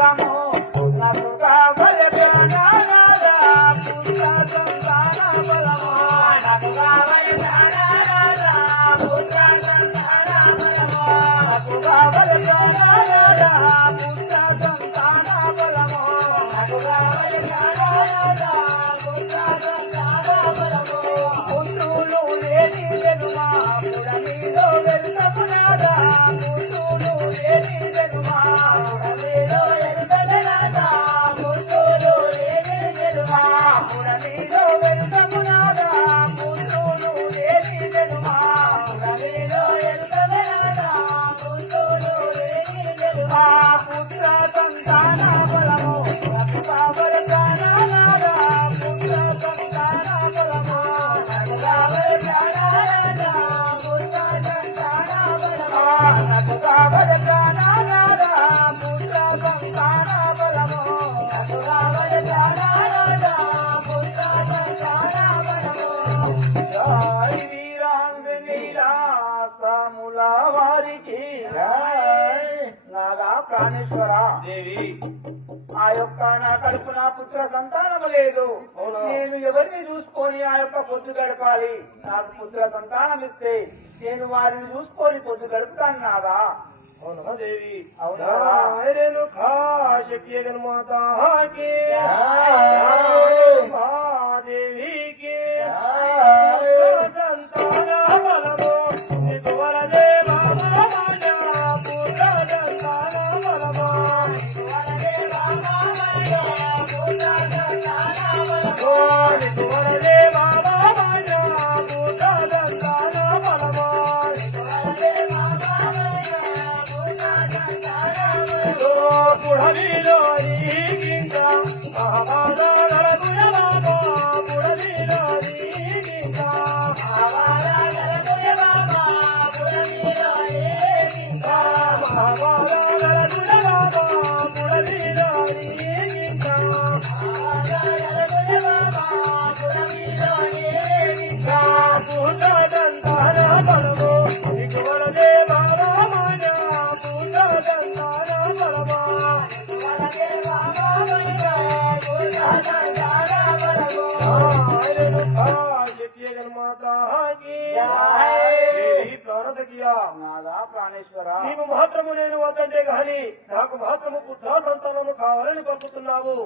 బలము నాకు కావలి ప్రాణనాథ పుత్ర సంతాన బలము నాకు కావలి ప్రాణనాథ పుత్ర సంతాన బలము నాకు కావలి ప్రాణనాథ పుత్ర సంతాన బలము నాకు కావలి ప్రాణనాథ పుత్ర సంతాన బలము పుత్రులు లేని వెలుమా పుడమిలో వెళ్తమునాదా పుత్రులు లేని వెలుమా పుడమిలో వెళ్తమునాదా పుత్రులు లేని వెలుమా పుడమిలో వెళ్తమునాదా పుత్రులు లేని వెలుమా పుడమిలో వెళ్తమునాదా పుత్రులు లేని వెలుమా పుత్ర సంతాన బలము రక్షావర ప్రాణనాథ పుత్ర సంతాన బలము రక్షావర ప్రాణనాథ పుత్ర సంతాన బలము రక్షావర ప్రాణనాథ పుత్ర సంతాన బలము రక్షావర ప్రాణనాథ పుత్ర సంతాన బలము జై వీరాంజనేయ సాముల వారికి నాగా ప్రాణేశ్వర దేవి ఆ యొక్క నా కడుపు నా పుత్ర సంతానము లేదు నేను ఎవరిని చూసుకొని ఆ యొక్క పొద్దు గడపాలి నాకు పుత్ర సంతానం ఇస్తే నేను వారిని చూసుకొని పొద్దు గడుపుతాను నాదా అవునా దేవి అవునా? రేణు శక్తి జగన్మాతాకి దేవికి సంతాన బలము నీకు వరదే బాబా పుత్ర సంతాన బలము నీకు వరదే బాబా పుత్ర సంతాన బలము నీకు వరదే బాబా పుత్ర సంతాన బలము నీకు వరదే బాబా పుడలిలో ఇంకా మహాబాల గుయబాబా పుడలిలో ఇంకా మహాబాల గుయబాబా పుడలిలో ఇంకా మహాబాల గుయబాబా పుడలిలో ఇంకా మహాబాల గుయబాబా పుడలిలో ఇంకా పుట్టదంతాన బలము నీకు వరదే బాబా మానా పుట్టదంతాన బలమా వరదే బాబా మానా పుట్టదంతాన బలము నాదా ప్రాణేశ్వర నీకు మాత్రము నేను వద్దంటే గాని నాకు మాత్రము పుత్ర సంతానము కావాలని పంపుతున్నావు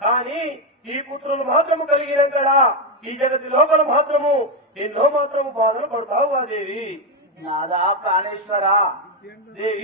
కానీ ఈ పుత్రులు మాత్రము కలిగిన కదా ఈ జగతి లోపల మాత్రము ఎన్నో మాత్రము బాధలు పడతావు దేవి నాదా ప్రాణేశ్వర దేవి